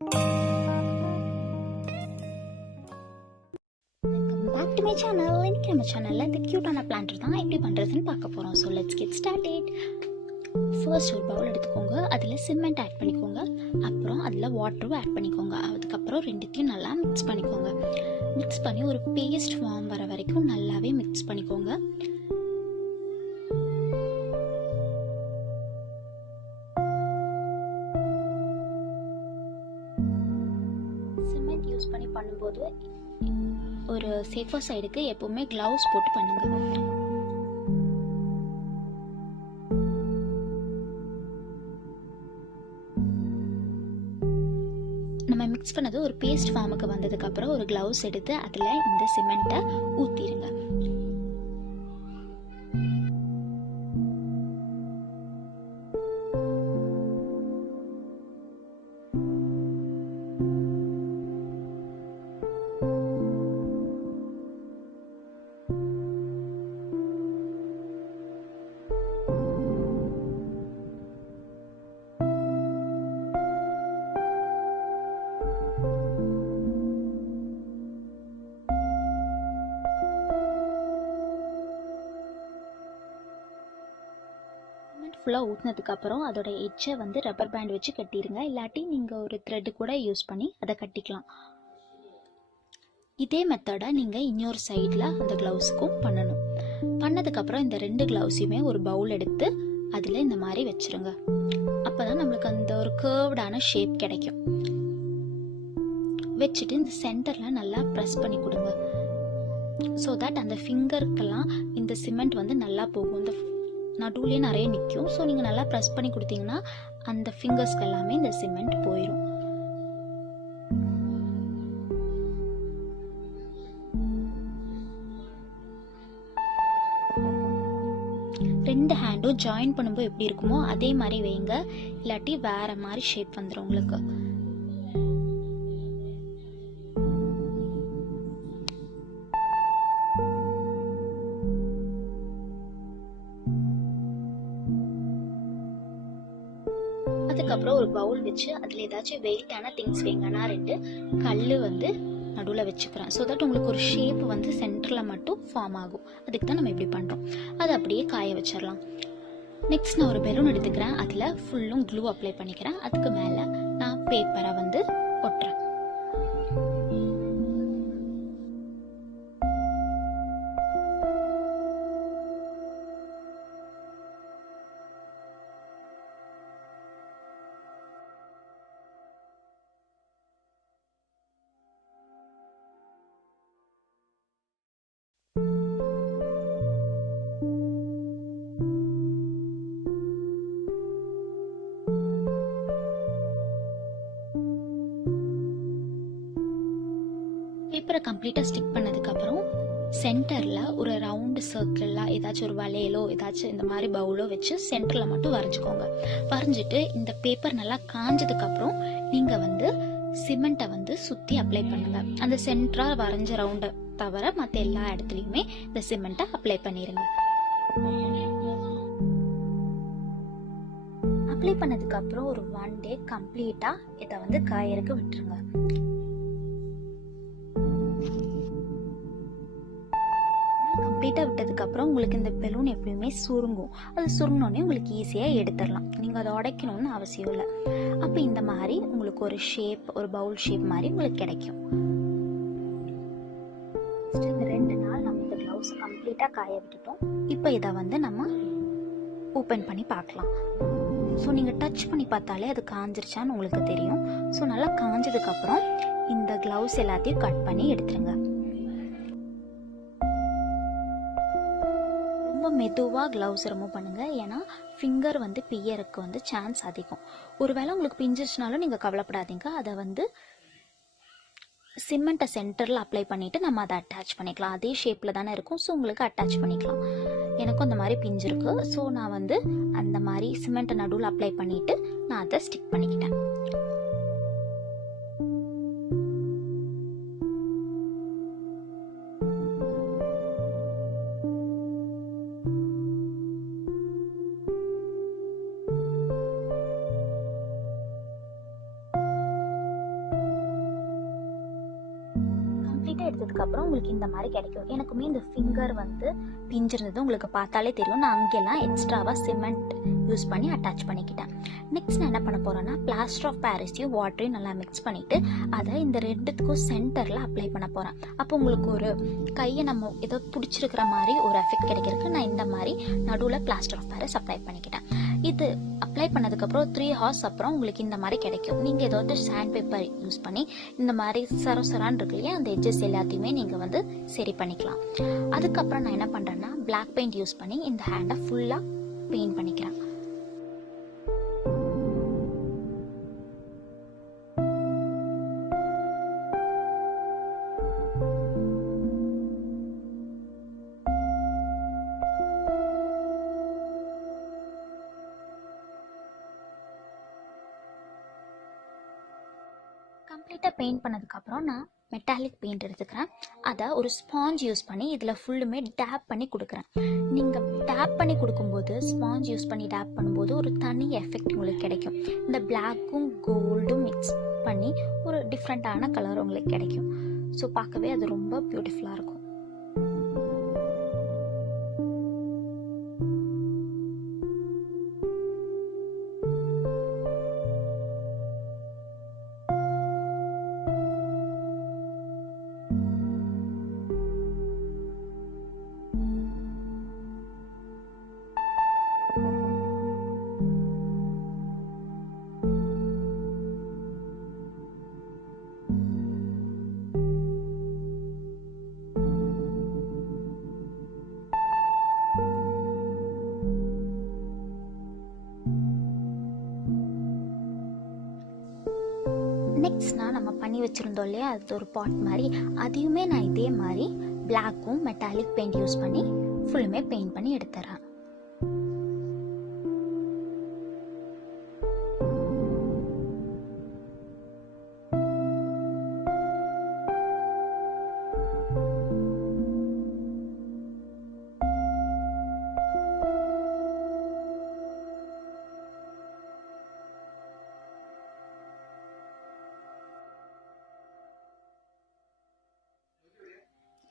Back to my channel. இன்னைக்கு நம்ம சேனல்ல இந்த கியூட்டான பிளான்ட் தான் எப்படி பண்றதுன்னு பார்க்க போறோம். So let's get started. First ஒரு பவுல் எடுத்துக்கோங்க. அதுல சிமெண்ட் ஆட் பண்ணிக்கோங்க. அப்புறம் அதுல வாட்டரும் ஆட் பண்ணிக்கோங்க. அதுக்கப்புறம் ரெண்டுத்தையும் நல்லா மிக்ஸ் பண்ணிக்கோங்க. மிக்ஸ் பண்ணி ஒரு பேஸ்ட் ஃபார்ம் வர வரைக்கும் நல்லாவே மிக்ஸ் பண்ணிக்கோங்க. சிமெண்ட் யூஸ் பண்ணி பண்ணும்போது ஒரு சேஃபர் சைடுக்கு எப்பவுமே கிளவுஸ் போட்டு பண்ணுங்க. நம்ம மிக்ஸ் பண்ணது ஒரு பேஸ்ட் ஃபார்முக்கு வந்ததுக்கு அப்புறம் ஒரு கிளவுஸ் எடுத்து அதுல இந்த சிமெண்ட்டை ஊத்திடுங்க. ஃபுல்லாக ஊற்றினதுக்கு அப்புறம் அதோட எட்ஜை வந்து ரப்பர் பேண்ட் வச்சு கட்டிடுங்க. இல்லாட்டி நீங்கள் ஒரு த்ரெட்டு கூட யூஸ் பண்ணி அதை கட்டிக்கலாம். இதே மெத்தடை நீங்கள் இன்னொரு சைடில் அந்த க்ளவுஸுக்கும் பண்ணணும். பண்ணதுக்கப்புறம் இந்த ரெண்டு க்ளவுஸையுமே ஒரு பவுல் எடுத்து அதில் இந்த மாதிரி வச்சுருங்க. அப்போ தான் நம்மளுக்கு அந்த ஒரு கர்வ்டான ஷேப் கிடைக்கும். வச்சுட்டு இந்த சென்டரில் நல்லா ப்ரெஸ் பண்ணி கொடுங்க. ஸோ தட் அந்த ஃபிங்கருக்கெல்லாம் இந்த சிமெண்ட் வந்து நல்லா போகும். இந்த நடுவுலேயே நிறைய நிற்கும். ஸோ நீங்கள் நல்லா ப்ரெஸ் பண்ணி கொடுத்தீங்கன்னா அந்த ஃபிங்கர்ஸ்க்கு எல்லாமே இந்த சிமெண்ட் போயிடும். ரெண்டு ஹேண்டும் ஜாயின் பண்ணும்போது எப்படி இருக்குமோ அதே மாதிரி வைங்க. இல்லாட்டி வேற மாதிரி ஷேப் வந்துடும் உங்களுக்கு. அதுக்கப்புறம் ஒரு பவுல் வச்சு அதில் ஏதாச்சும் வெயிட்டான திங்ஸ் வைங்க. நான் ரெண்டு கல் வந்து நடுவில் வச்சுக்கிறேன். ஸோ தட் உங்களுக்கு ஒரு ஷேப் வந்து சென்டரில் மட்டும் ஃபார்ம் ஆகும். அதுக்கு தான் நம்ம இப்படி பண்ணுறோம். அதை அப்படியே காய வச்சிடலாம். நெக்ஸ்ட் நான் ஒரு பெலூன் எடுத்துக்கிறேன். அதில் ஃபுல்லும் க்ளூ அப்ளை பண்ணிக்கிறேன். அதுக்கு மேலே நான் பேப்பரை வந்து ஒட்டுறேன். பேப்பரை கம்ப்ளீட்டாக ஸ்டிக் பண்ணதுக்கப்புறம் சென்டரில் ஒரு ரவுண்டு சர்க்கிளில் ஏதாச்சும் ஒரு வளையலோ ஏதாச்சும் இந்த மாதிரி பவுலோ வச்சு சென்டரில் மட்டும் வரைஞ்சிக்கோங்க. வரைஞ்சிட்டு இந்த பேப்பர் நல்லா காஞ்சதுக்கப்புறம் நீங்கள் வந்து சிமெண்ட்டை வந்து சுற்றி அப்ளை பண்ணுங்கள். அந்த சென்டராக வரைஞ்ச ரவுண்டை தவிர மற்ற எல்லா இடத்துலையுமே இந்த சிமெண்ட்டை அப்ளை பண்ணிடுங்க. அப்ளை பண்ணதுக்கப்புறம் ஒரு 1 day கம்ப்ளீட்டாக இதை வந்து காயறதுக்கு விட்டுருங்க. கம்ப்ளீட்டாக விட்டதுக்கப்புறம் உங்களுக்கு இந்த பெலூன் எப்பயுமே சுருங்கும். அது சுருங்கினோடனே உங்களுக்கு ஈஸியாக எடுத்துடலாம். நீங்கள் அதை உடைக்கணும்னு அவசியம் இல்லை. அப்போ இந்த மாதிரி உங்களுக்கு ஒரு ஷேப், ஒரு பவுல் ஷேப் மாதிரி உங்களுக்கு கிடைக்கும். இந்த 2 நாள் நம்ம இந்த க்ளவுஸை கம்ப்ளீட்டாக காய விட்டுட்டோம். இப்போ இதை வந்து நம்ம ஓப்பன் பண்ணி பார்க்கலாம். ஸோ நீங்கள் டச் பண்ணி பார்த்தாலே அது காஞ்சிருச்சான்னு உங்களுக்கு தெரியும். ஸோ நல்லா காஞ்சதுக்கப்புறம் இந்த க்ளவுஸ் எல்லாத்தையும் கட் பண்ணி எடுத்துருங்க. ரொம்ப மெதுவாக க்ளவுஸ் ரிமூவ் பண்ணுங்கள். ஏன்னா ஃபிங்கர் வந்து பிய்யறதுக்கு வந்து சான்ஸ் அதிகம். ஒருவேளை உங்களுக்கு பிஞ்சிருச்சுனாலும் நீங்கள் கவலைப்படாதீங்க. அதை வந்து சிமெண்ட்டை சென்டரில் அப்ளை பண்ணிவிட்டு நம்ம அதை அட்டாச் பண்ணிக்கலாம். அதே ஷேப்பில் தானே இருக்கும். ஸோ உங்களுக்கு அட்டாச் பண்ணிக்கலாம். எனக்கும் அந்த மாதிரி பிஞ்சிருக்கு. ஸோ நான் வந்து அந்த மாதிரி சிமெண்ட்டை நடுவில் அப்ளை பண்ணிவிட்டு நான் அதை ஸ்டிக் பண்ணிக்கிட்டேன். எடுத்ததுக்கப்புறம் உங்களுக்கு இந்த மாதிரி கிடைக்கும். எனக்குமே இந்த ஃபிங்கர் வந்து பிஞ்சிருந்தது உங்களுக்கு பார்த்தாலே தெரியும். நான் அங்கெல்லாம் எக்ஸ்ட்ராவாக சிமெண்ட் யூஸ் பண்ணி அட்டாச் பண்ணிக்கிட்டேன். நெக்ஸ்ட் நான் என்ன பண்ண போகிறேன்னா பிளாஸ்டர் ஆஃப் பாரிஸையும் வாட்டரையும் நல்லா மிக்ஸ் பண்ணிவிட்டு அதை இந்த ரெண்டுத்துக்கும் சென்டரில் அப்ளை பண்ண போகிறேன். அப்போ உங்களுக்கு ஒரு கையை நம்ம ஏதோ பிடிச்சிருக்கிற மாதிரி ஒரு எஃபெக்ட் கிடைக்கிறதுக்கு நான் இந்த மாதிரி நடுவில் பிளாஸ்டர் ஆஃப் பாரிஸ் அப்ளை பண்ணிக்கிட்டேன். இது அப்ளை பண்ணதுக்கப்புறம் 3 hours அப்புறம் உங்களுக்கு இந்த மாதிரி கிடைக்கும். நீங்கள் ஏதாவது சாண்ட் பேப்பர் யூஸ் பண்ணி இந்த மாதிரி சரான் இருக்கு இல்லையா, அந்த எட்ஜஸ் எல்லாத்தையுமே நீங்கள் வந்து சரி பண்ணிக்கலாம். அதுக்கப்புறம் நான் என்ன பண்ணுறேன்னா பிளாக் பெயிண்ட் யூஸ் பண்ணி இந்த ஹேண்டை ஃபுல்லாக பெயிண்ட் பண்ணிக்கிறேன். கம்ப்ளீட்டாக பெயிண்ட் பண்ணதுக்கப்புறம் நான் மெட்டாலிக் பெயிண்ட் எடுத்துக்கிறேன். அதை ஒரு ஸ்பாஞ்ச் யூஸ் பண்ணி இதில் ஃபுல்லுமே டேப் பண்ணி கொடுக்குறேன். நீங்கள் டேப் பண்ணி கொடுக்கும்போது ஸ்பாஞ்ச் யூஸ் பண்ணி டேப் பண்ணும்போது ஒரு தனி எஃபெக்ட் உங்களுக்கு கிடைக்கும். இந்த பிளாக்கும் கோல்டும் மிக்ஸ் பண்ணி ஒரு டிஃப்ரெண்ட்டான கலர் உங்களுக்கு கிடைக்கும். ஸோ பார்க்கவே அது ரொம்ப பியூட்டிஃபுல்லாக இருக்கும். நெக்ஸ்ட்னா நம்ம பண்ணி வச்சுருந்தோம் இல்லையா, அது ஒரு பாட் மாதிரி, அதையுமே நான் இதே மாதிரி பிளாக்கும் மெட்டாலிக் பெயிண்ட் யூஸ் பண்ணி ஃபுல்லுமே பெயிண்ட் பண்ணி எடுத்துறேன்.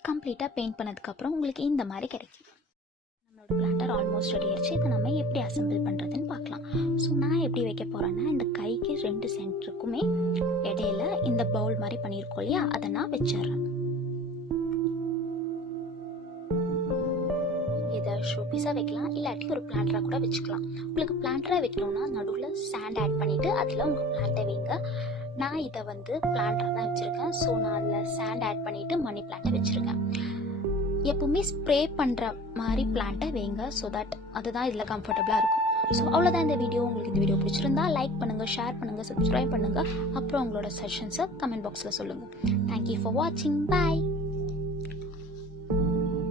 கம்ப்ளீட்டாக பெயிண்ட் பண்ணதுக்கப்புறம் உங்களுக்கு இந்த மாதிரி கிடைக்கும். நம்மளோட பிளான்டர் ஆல்மோஸ்ட் ரெடி ஆயிடுச்சு. இதை நம்ம எப்படி அசெம்பிள் பண்ணுறதுன்னு பார்க்கலாம். ஸோ நான் எப்படி வைக்க போகிறேன்னா இந்த கைக்கு 2 சென்டருக்குமே இடையில இந்த பவுல் மாதிரி பண்ணியிருக்கோம் இல்லையா, அதை நான் வச்சிடுறேன். இதை ஷோபீஸாக வைக்கலாம், இல்லாட்டி ஒரு பிளான்டராக கூட வச்சுக்கலாம். உங்களுக்கு பிளான்டராக வைக்கணும்னா நடுவில் சாண்ட் ஆட் பண்ணிவிட்டு அதில் உங்கள் பிளான்ட்டை வைங்க. நான் இதை வந்து பிளான்டராக தான் வச்சுருக்கேன். ஸோ நான் அதில் சாண்ட் ஆட் பண்ணிவிட்டு மணி பிளான்ட்டை வச்சுருக்கேன். எப்பவுமே ஸ்ப்ரே பண்ணுற மாதிரி பிளான்ட்டை வைங்க. ஸோ தட் அதுதான் இதில் கம்ஃபர்டபுளாக இருக்கும். ஸோ அவ்வளோதான் இந்த வீடியோ. உங்களுக்கு இந்த வீடியோ பிடிச்சிருந்தா லைக் பண்ணுங்கள், ஷேர் பண்ணுங்கள், சப்ஸ்கிரைப் பண்ணுங்கள். அப்புறம் உங்களோட சஜஷன்ஸை கமெண்ட் பாக்ஸில் சொல்லுங்கள். தேங்க்யூ ஃபார் வாட்சிங். பாய்.